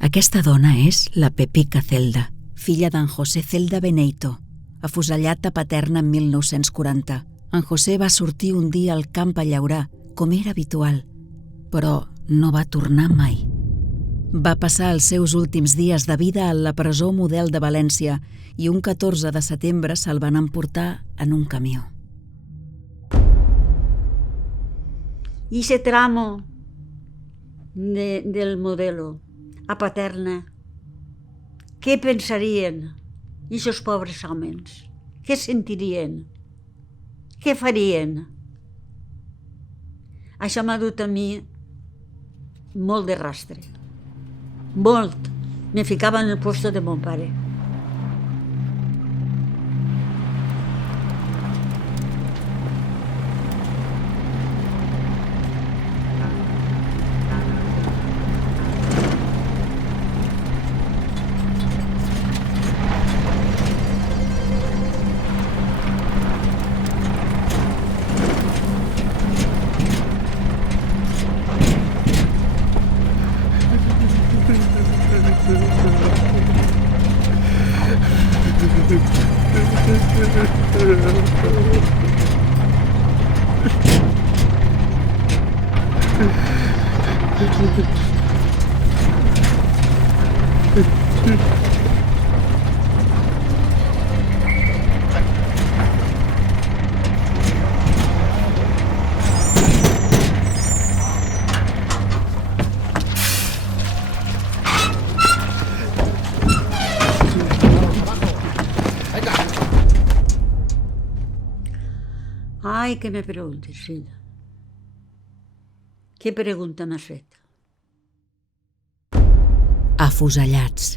Aquesta dona és la Pepica Celda, filla d'en José Celda Beneito, afusellat a Paterna en 1940. En José va sortir un dia al camp a llaurar, com era habitual, però no va tornar mai. Va passar els seus últims dies de vida a la presó Model de València i un 14 de setembre se'l van emportar en un camió. I ese tramo del Modelo a Paterna, què pensarien aquests pobres homes? Què sentirien? Què farien? Això m'ha dut a mi molt de rastre. Molt. Me ficava en el puesto de mon pare. Ai, què me preguntes, filla? Què pregunta m'has fet? Afusellats.